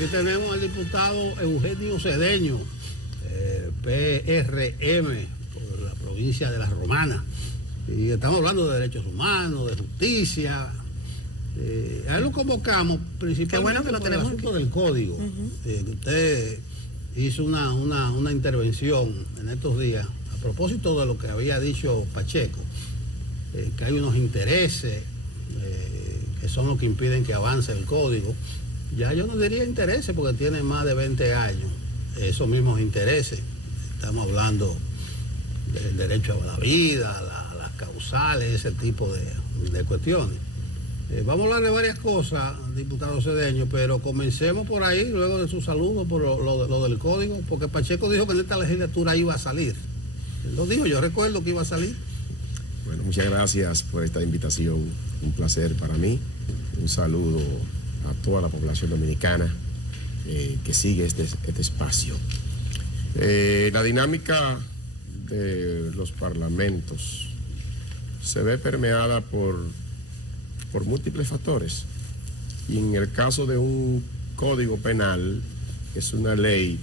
Aquí tenemos al diputado Eugenio Cedeño, PRM, por la provincia de La Romana. Y estamos hablando de derechos humanos, de justicia. A él lo convocamos principalmente por el asunto del código. Usted hizo una intervención en estos días a propósito de lo que había dicho Pacheco, que hay unos intereses que son los que impiden que avance el código. Ya yo no diría intereses porque tiene más de 20 años, esos mismos intereses. Estamos hablando del derecho a la vida, las causales, ese tipo de cuestiones. Vamos a hablar de varias cosas, diputado Cedeño, pero comencemos por ahí, luego de su saludo, por lo del código, porque Pacheco dijo que en esta legislatura iba a salir. Él lo dijo, yo recuerdo que iba a salir. Bueno, muchas gracias por esta invitación, un placer para mí. Un saludo a toda la población dominicana que sigue este espacio. La dinámica de los parlamentos se ve permeada por múltiples factores. Y en el caso de un código penal, es una ley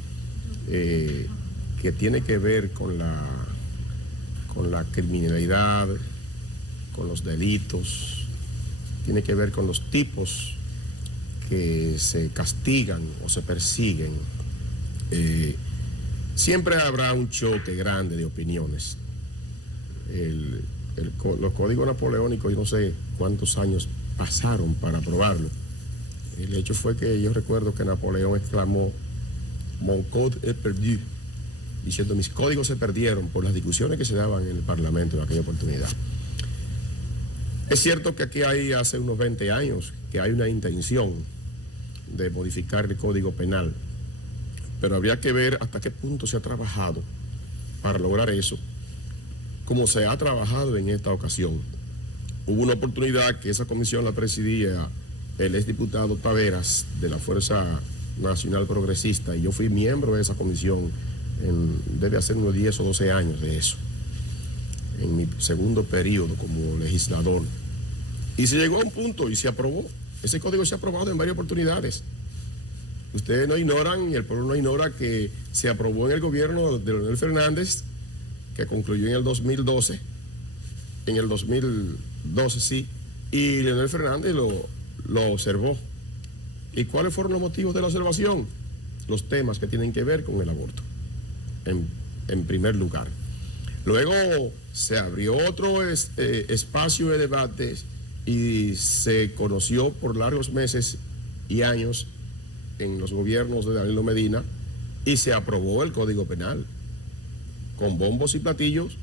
que tiene que ver con la criminalidad, con los delitos, tiene que ver con los tipos que se castigan o se persiguen. Siempre habrá un choque grande de opiniones. Los códigos napoleónicos, yo no sé cuántos años pasaron para aprobarlo. El hecho fue que yo recuerdo que Napoleón exclamó "Mon code est perdu", diciendo mis códigos se perdieron por las discusiones que se daban en el Parlamento en aquella oportunidad. Es cierto que aquí hay hace unos 20 años que hay una intención de modificar el Código Penal, pero habría que ver hasta qué punto se ha trabajado para lograr eso, como se ha trabajado en esta ocasión. Hubo una oportunidad que esa comisión la presidía el exdiputado Taveras de la Fuerza Nacional Progresista, y yo fui miembro de esa comisión debe hacer unos 10 o 12 años de eso, en mi segundo periodo como legislador. Y se llegó a un punto y se aprobó. Ese código se ha aprobado en varias oportunidades. Ustedes no ignoran, y el pueblo no ignora, que se aprobó en el gobierno de Leonel Fernández, que concluyó en el 2012, en el 2012 sí, y Leonel Fernández lo observó. ¿Y cuáles fueron los motivos de la observación? Los temas que tienen que ver con el aborto, en primer lugar. Luego se abrió otro espacio de debates y se conoció por largos meses y años en los gobiernos de Danilo Medina, y se aprobó el Código Penal. Con bombos y platillos,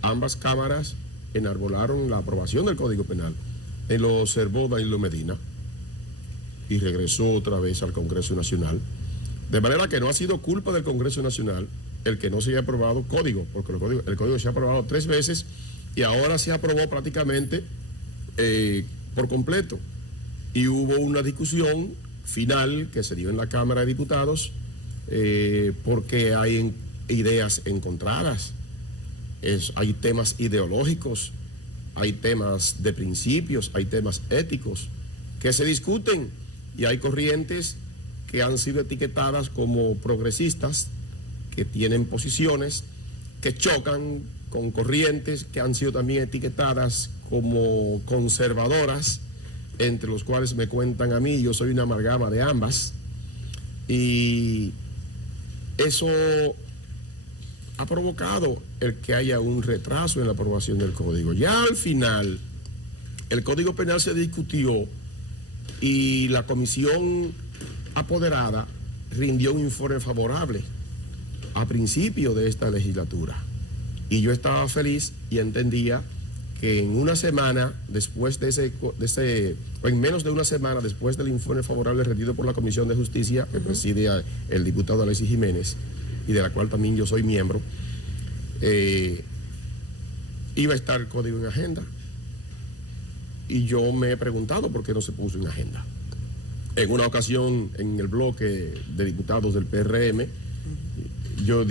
ambas cámaras enarbolaron la aprobación del Código Penal. Y lo observó Danilo Medina y regresó otra vez al Congreso Nacional. De manera que no ha sido culpa del Congreso Nacional el que no se haya aprobado código, porque el código se ha aprobado 3 veces y ahora se aprobó prácticamente por completo. Y hubo una discusión final que se dio en la Cámara de Diputados porque hay ideas encontradas, hay temas ideológicos, hay temas de principios, hay temas éticos que se discuten, y hay corrientes que han sido etiquetadas como progresistas, que tienen posiciones que chocan con corrientes que han sido también etiquetadas como conservadoras, entre los cuales me cuentan a mí. Yo soy una amalgama de ambas, y eso ha provocado el que haya un retraso en la aprobación del código. Ya al final, el Código Penal se discutió y la comisión apoderada rindió un informe favorable a principio de esta legislatura. Y yo estaba feliz y entendía que en una semana después o en menos de una semana después del informe favorable rendido por la Comisión de Justicia, que preside el diputado Alexis Jiménez, y de la cual también yo soy miembro, iba a estar el código en agenda. Y yo me he preguntado por qué no se puso en agenda. En una ocasión, en el bloque de diputados del PRM, yo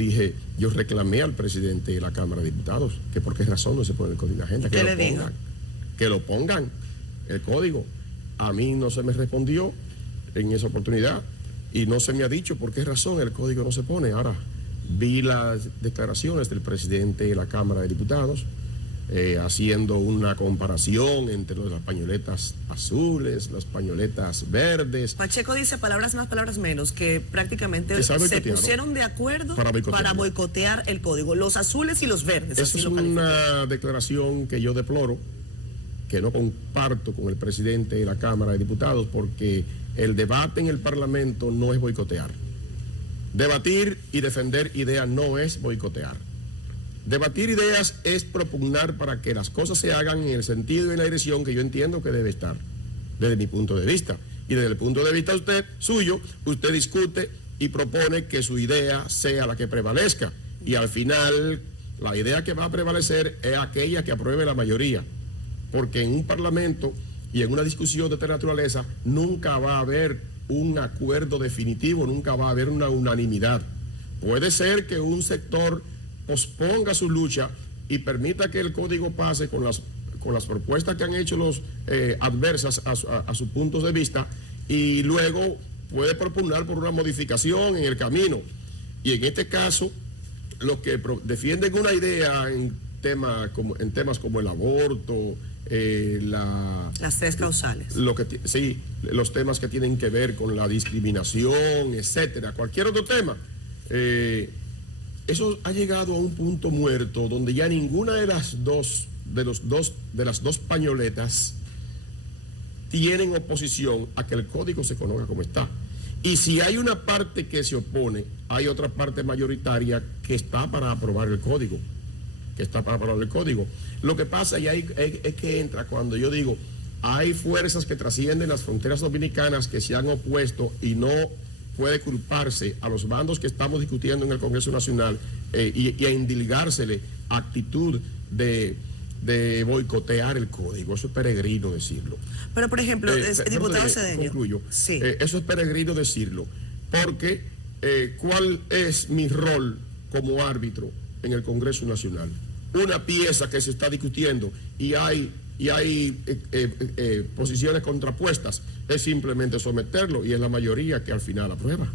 reclamé al presidente de la Cámara de Diputados que por qué razón no se pone el código en agenda. ¿Qué le dijo? Que lo pongan, el código. A mí no se me respondió en esa oportunidad. y no se me ha dicho por qué razón el código no se pone. Ahora, vi las declaraciones del presidente de la Cámara de Diputados haciendo una comparación entre las pañoletas azules, las pañoletas verdes. Pacheco dice palabras más, palabras menos, que prácticamente se pusieron de acuerdo para boicotear el código, los azules y los verdes. Esa es una declaración que yo deploro, que no comparto con el presidente de la Cámara de Diputados, porque el debate en el Parlamento no es boicotear. Debatir y defender ideas no es boicotear. Debatir ideas es propugnar para que las cosas se hagan en el sentido y en la dirección que yo entiendo que debe estar, desde mi punto de vista. Y desde el punto de vista suyo, usted discute y propone que su idea sea la que prevalezca. Y al final, la idea que va a prevalecer es aquella que apruebe la mayoría. Porque en un parlamento y en una discusión de esta naturaleza nunca va a haber un acuerdo definitivo, nunca va a haber una unanimidad. Puede ser que un sector posponga su lucha y permita que el código pase con las propuestas que han hecho los adversas a sus puntos de vista, y luego puede propugnar por una modificación en el camino. Y en este caso, los que defienden una idea en temas como el aborto, las tres causales. Los temas que tienen que ver con la discriminación, etcétera, cualquier otro tema. Eso ha llegado a un punto muerto donde ya ninguna de las dos pañoletas tienen oposición a que el código se conozca como está. Y si hay una parte que se opone, hay otra parte mayoritaria que está para aprobar el código. Lo que pasa y es que entra cuando yo digo, hay fuerzas que trascienden las fronteras dominicanas que se han opuesto, y no puede culparse a los bandos que estamos discutiendo en el Congreso Nacional y a indilgársele actitud de boicotear el código. Eso es peregrino decirlo. Pero, por ejemplo, diputado Cedeño. Concluyo. Sí. Eso es peregrino decirlo, porque ¿cuál es mi rol como árbitro en el Congreso Nacional? Una pieza que se está discutiendo y hay posiciones contrapuestas, es simplemente someterlo, y es la mayoría que al final aprueba.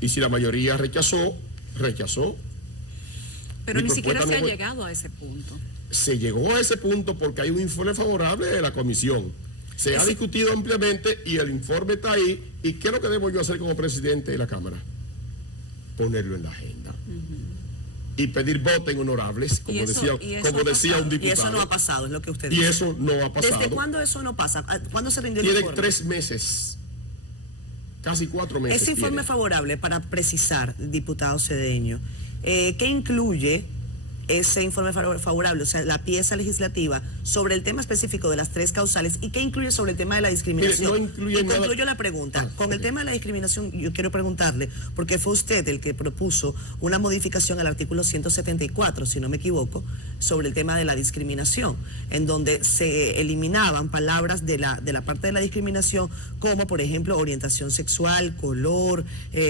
Y si la mayoría rechazó. Pero ni siquiera se ha llegado a ese punto. Se llegó a ese punto porque hay un informe favorable de la comisión. Se ha discutido ampliamente y el informe está ahí. ¿Y qué es lo que debo yo hacer como presidente de la Cámara? Ponerlo en la agenda. Y pedir votos honorables, como decía un diputado. Y eso no ha pasado, es lo que usted dice. Y eso no ha pasado. ¿Desde cuándo eso no pasa? ¿Cuándo se rindió el informe? informe? 3 meses, casi 4 meses. Ese informe favorable, para precisar, diputado Cedeño, ¿qué incluye ese informe favorable, o sea, la pieza legislativa sobre el tema específico de las tres causales, y qué incluye sobre el tema de la discriminación? Mire, no incluye nada. Concluyo la pregunta. Con el tema de la discriminación, yo quiero preguntarle, porque fue usted el que propuso una modificación al artículo 174, si no me equivoco, sobre el tema de la discriminación, en donde se eliminaban palabras de la parte de la discriminación, como por ejemplo orientación sexual, color,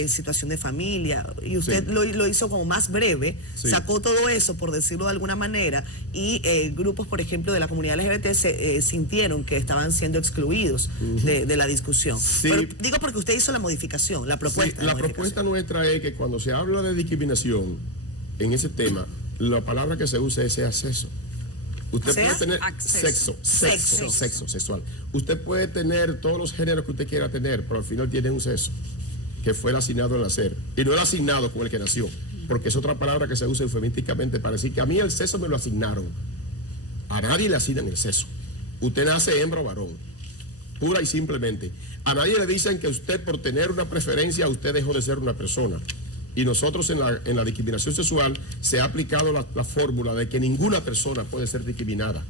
situación de familia, y usted lo hizo como más breve, sacó todo eso, por decirlo de alguna manera, y grupos, por ejemplo, de la comunidad LGBT sintieron que estaban siendo excluidos de la discusión. Sí. Pero digo porque usted hizo la modificación, la propuesta. Sí, la propuesta nuestra es que cuando se habla de discriminación en ese tema, la palabra que se usa es acceso. Usted puede tener sexo sexual. Usted puede tener todos los géneros que usted quiera tener, pero al final tiene un sexo que fue el asignado al nacer, y no el asignado con el que nació, porque es otra palabra que se usa eufemísticamente para decir que a mí el sexo me lo asignaron. A nadie le asignan el sexo. Usted nace hembra o varón, pura y simplemente. A nadie le dicen que usted, por tener una preferencia, usted dejó de ser una persona. Y nosotros en la discriminación sexual se ha aplicado la fórmula de que ninguna persona puede ser discriminada.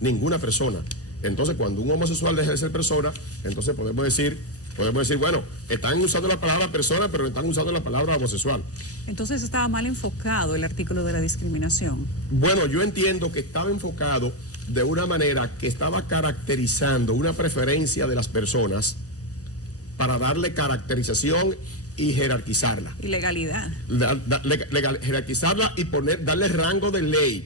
Ninguna persona. Entonces, cuando un homosexual deja de ser persona, entonces podemos decir, bueno, están usando la palabra persona, pero están usando la palabra homosexual. Entonces estaba mal enfocado el artículo de la discriminación. Bueno, yo entiendo que estaba enfocado de una manera que estaba caracterizando una preferencia de las personas para darle caracterización y jerarquizarla. Y legalidad. Jerarquizarla y darle rango de ley,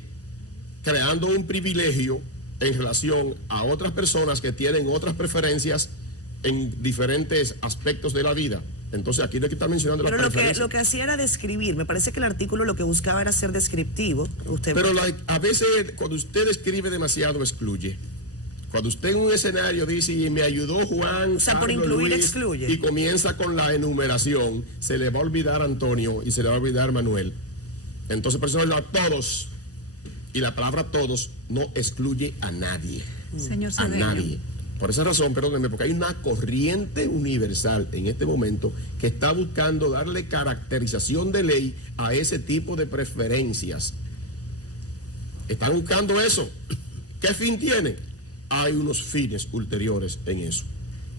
creando un privilegio en relación a otras personas que tienen otras preferencias en diferentes aspectos de la vida. Entonces aquí no hay que estar mencionando la preferencia. Pero lo que hacía era describir. Me parece que el artículo lo que buscaba era ser descriptivo. Pero a veces cuando usted escribe demasiado excluye. Cuando usted en un escenario dice, y me ayudó Juan, o sea, Carlos, por incluir Luis, excluye. y comienza con la enumeración, se le va a olvidar Antonio y se le va a olvidar Manuel. Entonces, por eso a todos, y la palabra todos no excluye a nadie. Señor a Cedeño. nadie. Por esa razón, perdónenme, porque hay una corriente universal en este momento que está buscando darle caracterización de ley a ese tipo de preferencias. Están buscando eso. ¿Qué fin tiene? Hay unos fines ulteriores en eso.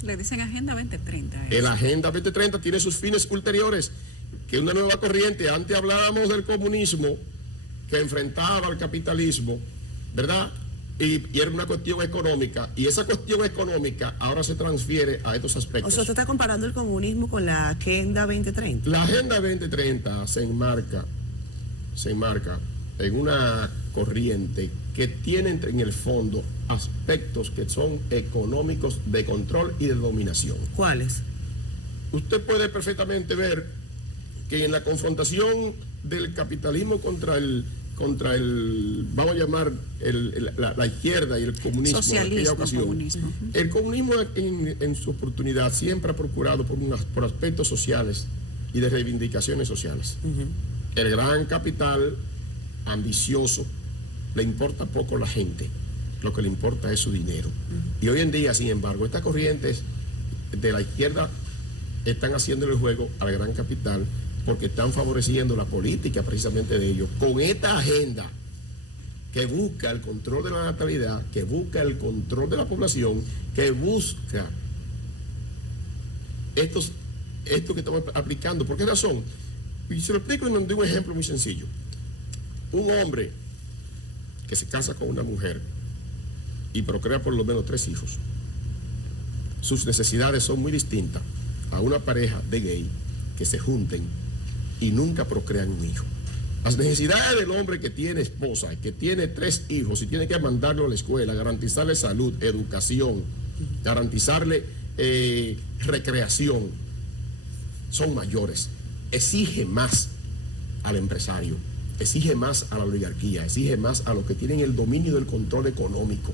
Le dicen Agenda 2030. El Agenda 2030 tiene sus fines ulteriores, que es una nueva corriente. Antes hablábamos del comunismo que enfrentaba al capitalismo, ¿verdad? Y era una cuestión económica, y esa cuestión económica ahora se transfiere a estos aspectos. O sea, usted está comparando el comunismo con la Agenda 2030. La Agenda 2030 se enmarca en una corriente que tiene en el fondo aspectos que son económicos de control y de dominación. ¿Cuáles? Usted puede perfectamente ver que en la confrontación del capitalismo contra el vamos a llamar la izquierda y el comunismo en aquella ocasión. Comunismo. El comunismo en su oportunidad siempre ha procurado por aspectos sociales y de reivindicaciones sociales. El gran capital ambicioso le importa poco la gente, lo que le importa es su dinero. Y hoy en día, sin embargo, estas corrientes de la izquierda están haciendo el juego al gran capital, porque están favoreciendo la política precisamente de ellos, con esta agenda que busca el control de la natalidad, que busca el control de la población, que busca esto que estamos aplicando. ¿Por qué razón? Y se lo explico en un ejemplo muy sencillo. Un hombre que se casa con una mujer y procrea por lo menos 3 hijos, sus necesidades son muy distintas a una pareja de gay que se junten y nunca procrean un hijo. Las necesidades del hombre que tiene esposa, que tiene 3 hijos y tiene que mandarlo a la escuela, garantizarle salud, educación, garantizarle recreación, son mayores. Exige más al empresario, exige más a la oligarquía, exige más a los que tienen el dominio del control económico.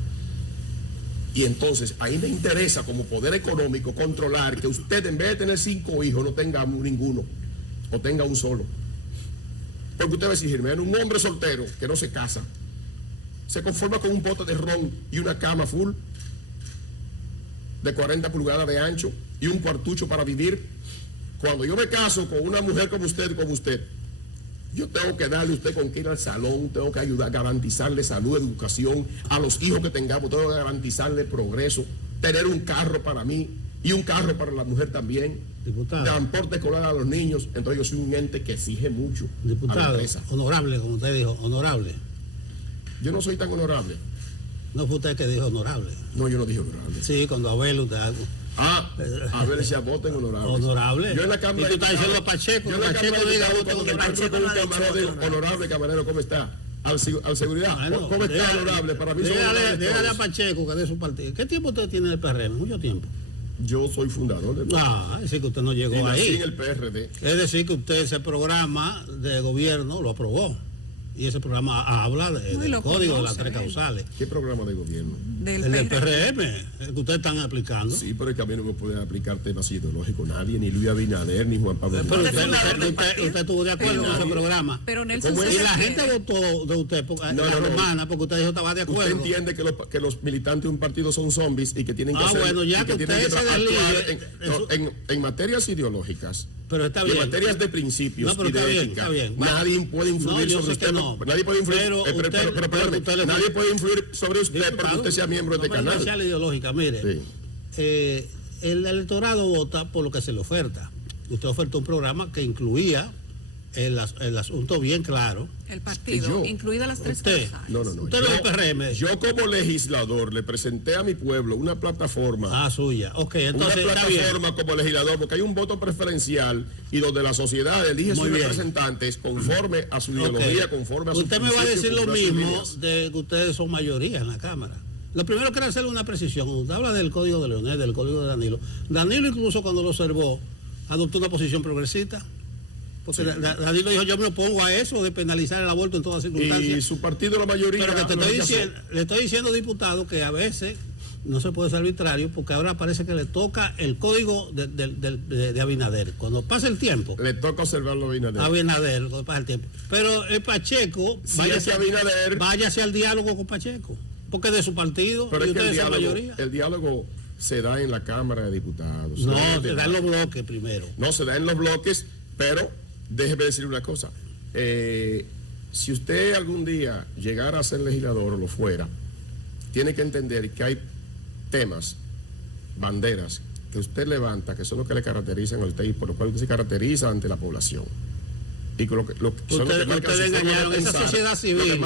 Y entonces ahí me interesa como poder económico controlar que usted en vez de tener 5 hijos no tenga ninguno o tenga un solo. Porque usted va a exigirme, un hombre soltero que no se casa, se conforma con un pote de ron y una cama full de 40 pulgadas de ancho y un cuartucho para vivir. Cuando yo me caso con una mujer como usted, yo tengo que darle a usted con que ir al salón, tengo que ayudar a garantizarle salud, educación, a los hijos que tengamos, tengo que garantizarle progreso, tener un carro para mí y un carro para la mujer también. Diputado. Transporte escolar a los niños. Entonces yo soy un ente que exige mucho. Diputado, honorable, como usted dijo, honorable. Yo no soy tan honorable. No fue usted que dijo honorable. No, yo no dije honorable. Sí, cuando Abel usted... a ver si voten honorable. Honorable. Yo en la Cámara... Y tú estás diciendo Pacheco, yo en la Pacheco Cámara diga cuando me encuentro con un camarero, digo, honorable camarero, ¿cómo está? Al seguridad, bueno, ¿cómo está honorable? Para mí son honorables dígale a todos. Pacheco que de su partido. ¿Qué tiempo usted tiene del PRM? Mucho tiempo. Yo soy fundador del Es decir que usted no llegó y nací ahí. en el PRD. Es decir que usted ese programa de gobierno lo aprobó. Y ese programa habla del código de las 3 causales. ¿Qué programa de gobierno? El del PRM, el que ustedes están aplicando. Sí, pero es que a mí no me pueden aplicar temas ideológicos nadie, ni Luis Abinader, ni Juan Pablo. Pero Hernández. usted estuvo de acuerdo con ese programa. Pero Nelson Y la gente votó de usted, la romana, porque usted dijo que estaba de acuerdo. Usted entiende que los militantes de un partido son zombies y que tienen que hacer... bueno, ya que usted se desligue... En materias ideológicas, pero está y bien. en materias de principios pero y de está ética, bien. nadie puede influir sobre usted. Nadie puede influir, nadie puede influir sobre usted porque usted sea miembro de este canal. Ideológica, mire, sí. El electorado vota por lo que se le oferta. Usted ofertó un programa que incluía el asunto bien claro. El partido, incluidas las 3 causales. No. Usted lo del PRM. Yo como legislador le presenté a mi pueblo una plataforma. Suya. Ok, entonces una está bien. plataforma como legislador, porque hay un voto preferencial y donde la sociedad elige sus representantes conforme a su ideología, conforme a su Usted me va a decir lo mismo de que ustedes son mayoría en la Cámara. Lo primero que era hacerle una precisión. Cuando usted habla del código de Leonel, del código de Danilo, Danilo incluso cuando lo observó, adoptó una posición progresista. Porque sí. Danilo dijo, yo me opongo a eso de penalizar el aborto en todas circunstancias. Y su partido, la mayoría... Pero que le estoy diciendo, diputado, que a veces no se puede ser arbitrario, porque ahora parece que le toca el código de Abinader. Cuando pasa el tiempo... Le toca observarlo a Abinader, cuando pasa el tiempo. Pero el Pacheco, váyase al diálogo con Pacheco, porque es de su partido, pero y es que ustedes son mayoría. El diálogo se da en la Cámara de Diputados. No, se da en los bloques primero. No, se da en los bloques, pero déjeme decir una cosa. Si usted algún día llegara a ser legislador o lo fuera, tiene que entender que hay temas, banderas, que usted levanta, que son los que le caracterizan a usted y por lo cual usted se caracteriza ante la población. Y con ustedes engañaron a esa sociedad civil.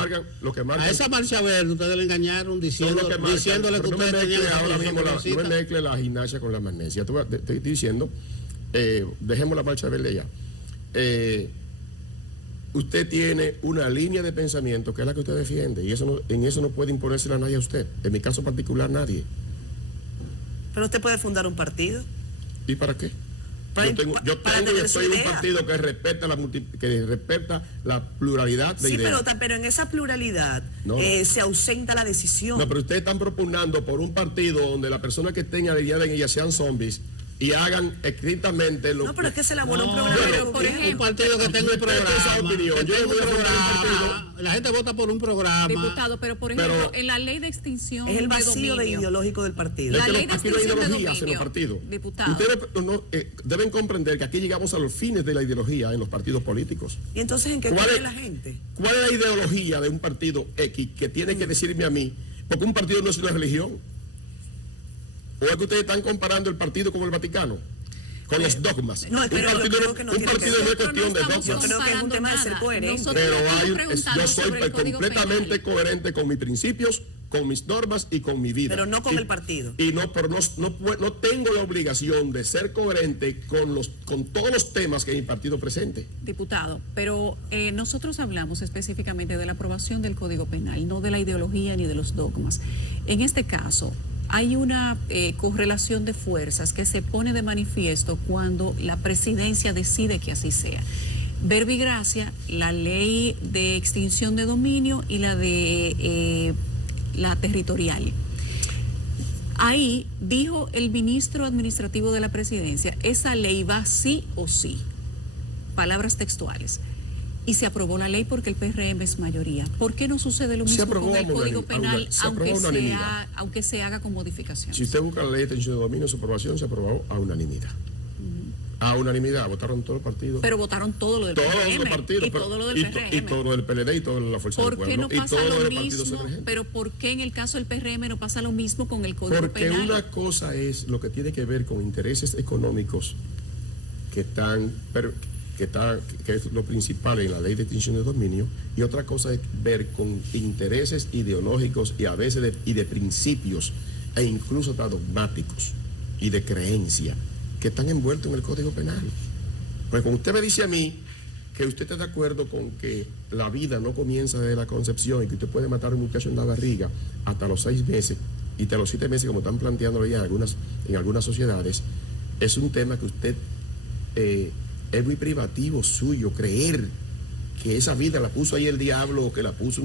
A esa marcha verde ustedes le engañaron diciéndole que ustedes tenían ahora mismo no me mezcle la gimnasia con la magnesia. Te estoy diciendo, dejemos la marcha verde ya. Usted tiene una línea de pensamiento que es la que usted defiende y en eso no puede imponérsela a nadie a usted. En mi caso particular, nadie. Pero usted puede fundar un partido. ¿Y para qué? Yo soy un partido que respeta la pluralidad de ideas. Sí, pero en esa pluralidad se ausenta la decisión. No, pero ustedes están propugnando por un partido donde las personas que estén alineadas en ella sean zombies y hagan estrictamente lo que... No, pero es que se elabora un programa. Pero, por ejemplo, un partido que tenga un programa. La gente vota por un programa. Diputado, pero por ejemplo, en la ley de extinción es el vacío ideológico del partido. La ley de extinción de dominio, en los partidos. Diputado. Ustedes deben comprender que aquí llegamos a los fines de la ideología en los partidos políticos. ¿Y entonces en qué cree la gente? ¿Cuál es la ideología de un partido X que tiene que decirme a mí? Porque un partido no es una religión. ¿O es que ustedes están comparando el partido con el Vaticano? Con los dogmas. No, pero un partido no es cuestión de dogmas. Yo creo que es un tema de ser coherente. Pero yo soy completamente coherente con mis principios, con mis normas y con mi vida. Pero no con el partido. Y no tengo la obligación de ser coherente con todos los temas que mi partido presente. Diputado, pero nosotros hablamos específicamente de la aprobación del Código Penal, no de la ideología ni de los dogmas. En este caso, hay una correlación de fuerzas que se pone de manifiesto cuando la presidencia decide que así sea. Verbigracia, la ley de extinción de dominio y la de la territorial. Ahí dijo el ministro administrativo de la presidencia, esa ley va sí o sí. Palabras textuales. Y se aprobó la ley porque el PRM es mayoría. ¿Por qué no sucede lo mismo con el Código Penal, aunque se haga con modificaciones? Si usted busca la ley de extinción de dominio, su aprobación se aprobó a unanimidad. A unanimidad, votaron todos los partidos. Pero votaron todo lo del PRM. Los partidos, y todo lo del PRM. Y todo lo del PLD y todo la Fuerza del Pueblo. ¿Por qué no pasa lo mismo? Pero ¿por qué en el caso del PRM no pasa lo mismo con el Código Penal? Porque una cosa es lo que tiene que ver con intereses económicos que es lo principal en la ley de extinción de dominio, y otra cosa es ver con intereses ideológicos y a veces de principios e incluso hasta dogmáticos y de creencia que están envueltos en el Código Penal. Pues cuando usted me dice a mí que usted está de acuerdo con que la vida no comienza desde la concepción y que usted puede matar a un muchacho en la barriga hasta los 6 meses y hasta los 7 meses como están planteándolo ya en algunas sociedades, es un tema que usted es muy privativo suyo creer que esa vida la puso ahí el diablo, o que la puso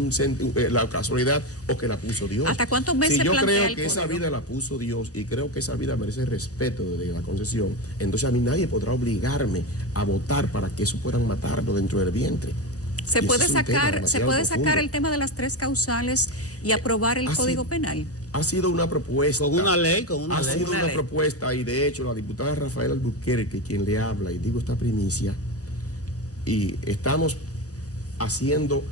la casualidad, o que la puso Dios. ¿Hasta cuántos meses? Si yo creo que esa vida la puso Dios y creo que esa vida merece respeto desde la concesión, entonces a mí nadie podrá obligarme a votar para que eso puedan matarlo dentro del vientre. ¿Se puede sacar el tema de las 3 causales y aprobar el Código Penal? Ha sido una propuesta. Con una ley. Ha sido una propuesta, y de hecho la diputada Rafael Albuquerque, quien le habla, y digo esta primicia, y estamos haciendo,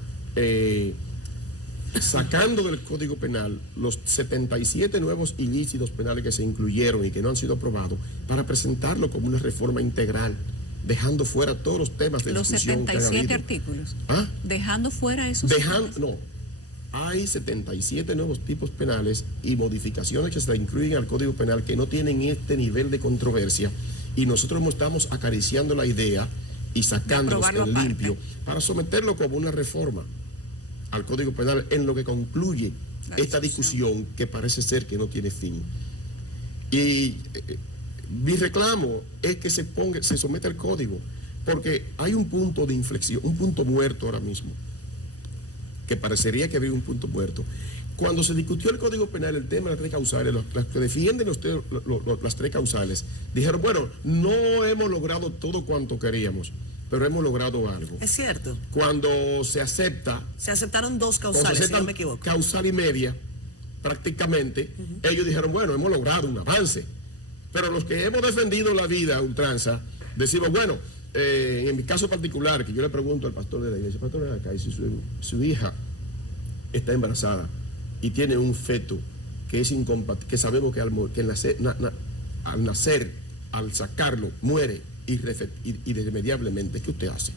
sacando del Código Penal los 77 nuevos ilícitos penales que se incluyeron y que no han sido aprobados, para presentarlo como una reforma integral, dejando fuera todos los temas de discusión que ha habido. Los 77 artículos. ¿Ah? Dejando fuera esos. No. Hay 77 nuevos tipos penales y modificaciones que se incluyen al Código Penal que no tienen este nivel de controversia, y nosotros estamos acariciando la idea y sacándolos en limpio para someterlo como una reforma al Código Penal en lo que concluye esta discusión que parece ser que no tiene fin. Y mi reclamo es que se someta al código, porque hay un punto de inflexión, un punto muerto ahora mismo, que parecería que había un punto muerto. Cuando se discutió el Código Penal, el tema de las tres causales, los que defienden las tres causales, dijeron, bueno, no hemos logrado todo cuanto queríamos, pero hemos logrado algo. Es cierto. Cuando se acepta... Se aceptaron dos causales, si no me equivoco. Causal y media, prácticamente, ellos dijeron, bueno, hemos logrado un avance. Pero los que hemos defendido la vida a ultranza, decimos, bueno, en mi caso particular, que yo le pregunto al pastor de la iglesia, pastor de acá, y si su hija está embarazada y tiene un feto que es incompatible, que sabemos que al nacer, al sacarlo, muere irremediablemente, ¿qué usted hace?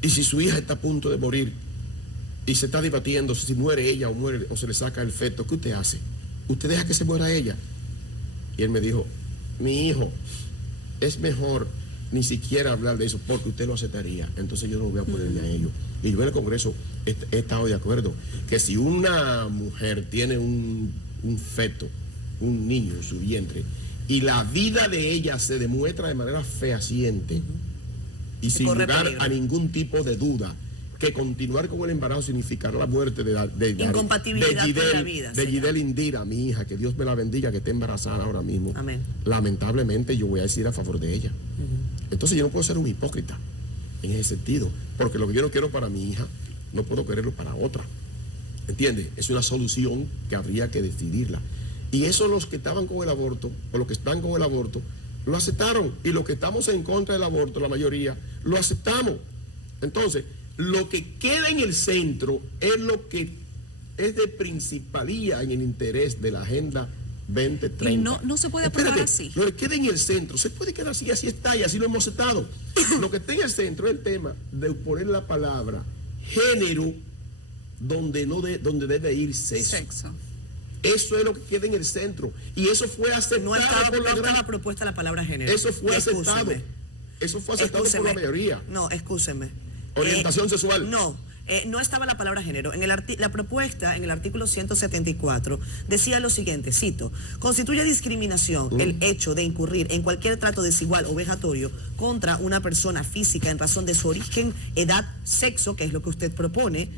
Y si su hija está a punto de morir y se está debatiendo si muere ella o se le saca el feto, ¿qué usted hace? ¿Usted deja que se muera ella? Y él me dijo, mi hijo, es mejor ni siquiera hablar de eso porque usted lo aceptaría. Entonces yo no voy a ponerme a ello. Y yo en el Congreso he estado de acuerdo que si una mujer tiene un feto, un niño en su vientre, y la vida de ella se demuestra de manera fehaciente y sin lugar a ningún tipo de duda, que continuar con el embarazo significará la muerte de incompatibilidad con la vida, de Gidel Indira, mi hija, que Dios me la bendiga, que esté embarazada ahora mismo. Amén. Lamentablemente yo voy a decir a favor de ella. Entonces yo no puedo ser un hipócrita en ese sentido, porque lo que yo no quiero para mi hija, no puedo quererlo para otra. ¿Entiendes? Es una solución que habría que decidirla. Y eso los que estaban con el aborto, o los que están con el aborto, lo aceptaron. Y los que estamos en contra del aborto, la mayoría, lo aceptamos. Entonces, lo que queda en el centro es lo que es de principalía en el interés de la Agenda 2030. Y no se puede aprobar así. Lo que queda en el centro, se puede quedar así, así está, y así lo hemos aceptado. Lo que está en el centro es el tema de poner la palabra género donde debe ir sexo. Eso es lo que queda en el centro. Y eso fue aceptado. No estaba propuesta la palabra género. Eso fue aceptado. Eso fue aceptado por la mayoría. No, excúseme. Orientación sexual. No estaba la palabra género. La propuesta en el artículo 174 decía lo siguiente, cito, constituye discriminación el hecho de incurrir en cualquier trato desigual o vejatorio contra una persona física en razón de su origen, edad, sexo, que es lo que usted propone,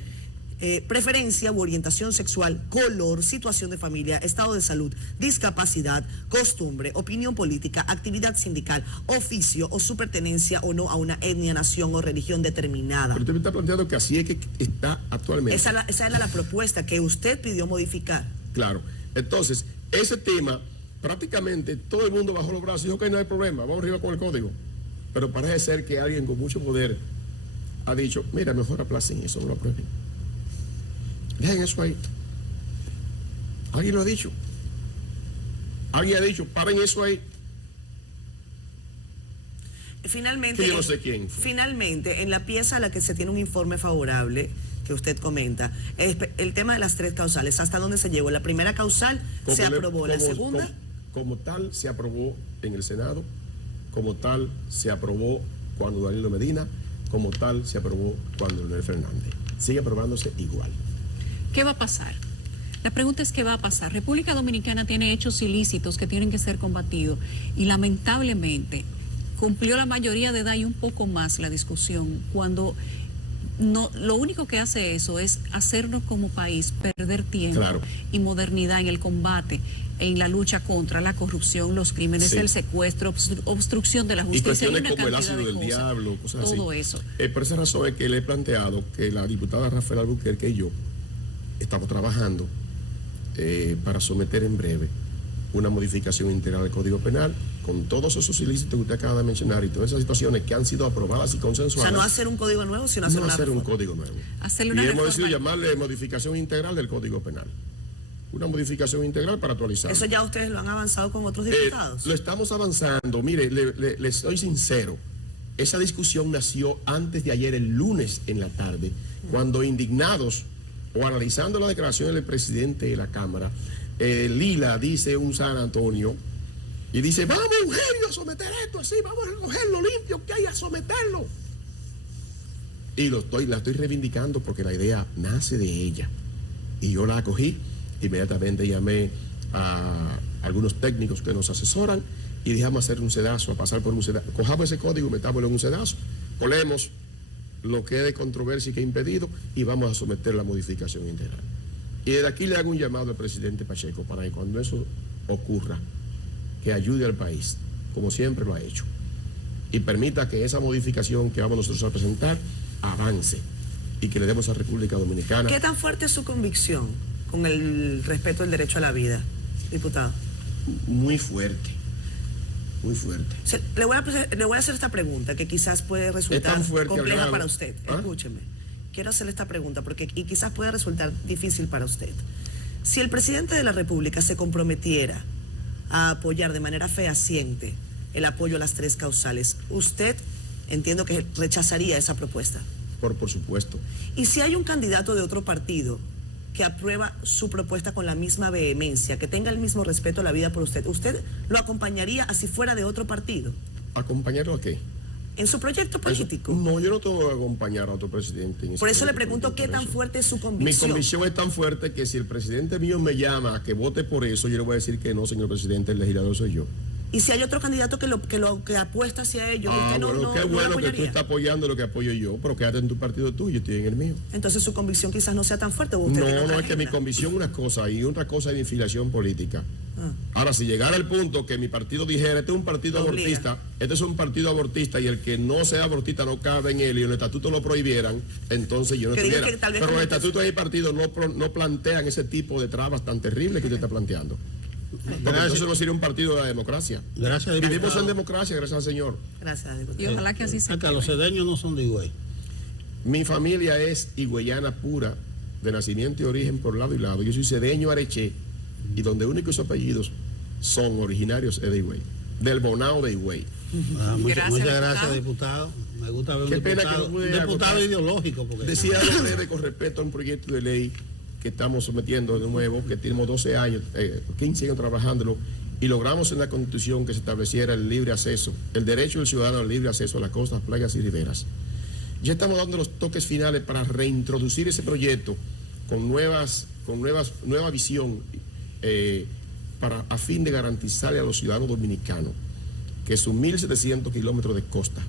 preferencia u orientación sexual, color, situación de familia, estado de salud, discapacidad, costumbre, opinión política, actividad sindical, oficio o su pertenencia o no a una etnia, nación o religión determinada. Pero usted me está planteando que así es que está actualmente. Esa era la propuesta que usted pidió modificar. Claro. Entonces, ese tema, prácticamente todo el mundo bajó los brazos y dijo que no hay problema, vamos arriba con el código. Pero parece ser que alguien con mucho poder ha dicho, mira, mejor aplacen eso, no lo aprueben. Dejen eso ahí. Alguien lo ha dicho. Alguien ha dicho, paren eso ahí. Finalmente, yo no sé quién. Finalmente, en la pieza a la que se tiene un informe favorable que usted comenta, el tema de las tres causales, ¿hasta dónde se llegó? La primera causal se aprobó, la segunda. Como tal se aprobó en el Senado, como tal se aprobó cuando Danilo Medina, como tal se aprobó cuando Leonel Fernández. Sigue aprobándose igual. ¿Qué va a pasar? La pregunta es ¿qué va a pasar? República Dominicana tiene hechos ilícitos que tienen que ser combatidos y lamentablemente cumplió la mayoría de edad y un poco más la discusión cuando lo único que hace eso es hacernos como país perder tiempo y modernidad en el combate, en la lucha contra la corrupción, los crímenes, el secuestro, obstrucción de la justicia. Y cuestiones como el ácido del diablo, cosas así. Todo eso. Por esa razón es que le he planteado que la diputada Rafael Albuquerque y yo estamos trabajando para someter en breve una modificación integral del Código Penal con todos esos ilícitos que usted acaba de mencionar y todas esas situaciones que han sido aprobadas y consensuadas. O sea, no hacer un código nuevo, sino hacer un código nuevo. Y hemos decidido llamarle modificación integral del Código Penal. Una modificación integral para actualizar. ¿Eso ya ustedes lo han avanzado con otros diputados? Lo estamos avanzando. Mire, les soy sincero. Esa discusión nació antes de ayer, el lunes en la tarde, cuando indignados o analizando la declaración del presidente de la Cámara, Lila dice un San Antonio y dice, vamos Eugenio a someter esto así, vamos a recoger lo limpio que hay a someterlo. Y la estoy reivindicando porque la idea nace de ella. Y yo la acogí, inmediatamente llamé a algunos técnicos que nos asesoran y dejamos hacer un sedazo, a pasar por un sedazo. Cojamos ese código, metámoslo en un sedazo, colemos lo que es de controversia y que ha impedido y vamos a someter la modificación integral. Y desde aquí le hago un llamado al presidente Pacheco para que cuando eso ocurra, que ayude al país, como siempre lo ha hecho, y permita que esa modificación que vamos nosotros a presentar avance y que le demos a República Dominicana. ¿Qué tan fuerte es su convicción con el respeto al derecho a la vida, diputado? Muy fuerte, muy fuerte. Le voy a hacer esta pregunta que quizás puede resultar compleja para usted. ¿Ah? Escúcheme. Quiero hacerle esta pregunta y quizás pueda resultar difícil para usted. Si el presidente de la República se comprometiera a apoyar de manera fehaciente el apoyo a las 3 causales, usted entiendo que rechazaría esa propuesta. Por supuesto. Y si hay un candidato de otro partido que aprueba su propuesta con la misma vehemencia, que tenga el mismo respeto a la vida por usted, ¿usted lo acompañaría así fuera de otro partido? ¿Acompañarlo a qué? ¿En su proyecto político? No, yo no tengo que acompañar a otro presidente. Por eso le pregunto qué tan fuerte es su convicción. Mi convicción es tan fuerte que si el presidente mío me llama a que vote por eso, yo le voy a decir que no, señor presidente, el legislador soy yo. Y si hay otro candidato que apuesta hacia ello, usted bueno, qué bueno que tú estás apoyando lo que apoyo yo, pero quédate en tu partido tuyo, yo estoy en el mío. Entonces su convicción quizás no sea tan fuerte. No, es que mi convicción es una cosa y otra cosa es mi filiación política. Ahora, si llegara al punto que mi partido dijera, este es un partido abortista, este es un partido abortista y el que no sea abortista no cabe en él y el estatuto lo prohibieran, entonces yo no estuviera. Pero los estatutos de partido no plantean ese tipo de trabas tan terribles que usted está planteando. Porque entonces no sería un partido de la democracia. Gracias, diputado. Vivimos en democracia, gracias al Señor. Gracias, diputado. Y ojalá que así sea. Acá los cedeños no son de Higüey. Mi familia es higüeyana pura, de nacimiento y origen por lado y lado. Yo soy cedeño areche, y donde únicos apellidos son originarios es de Higüey, del Bonao de Higüey. Muchas gracias, diputado. Me gusta ver un diputado ideológico. Porque... Decía breve con respecto a un proyecto de ley que estamos sometiendo de nuevo, que tenemos 12 años, 15 años trabajándolo, y logramos en la Constitución que se estableciera el libre acceso, el derecho del ciudadano al libre acceso a las costas, playas y riberas. Ya estamos dando los toques finales para reintroducir ese proyecto con nueva visión, a fin de garantizarle a los ciudadanos dominicanos que sus 1.700 kilómetros de costa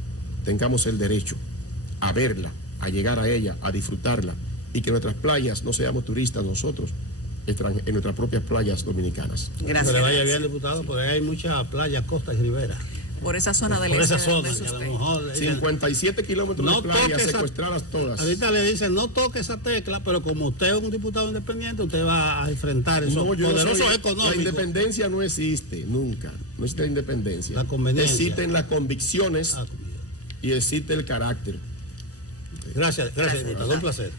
tengamos el derecho a verla, a llegar a ella, a disfrutarla, y que nuestras playas no seamos turistas nosotros en nuestras propias playas dominicanas. Gracias. Que le vaya bien, diputado, porque hay muchas playas, costas y riberas. Por esa zona del Por esa este, zona, donde a lo usted. mejor, 57 kilómetros de playas secuestradas todas. Ahorita le dicen, no toque esa tecla, pero como usted es un diputado independiente, usted va a enfrentar esos poderosos económicos. La independencia no existe, nunca. No existe la independencia. La conveniencia. Existen las convicciones y existe el carácter. Gracias, diputado. Un placer.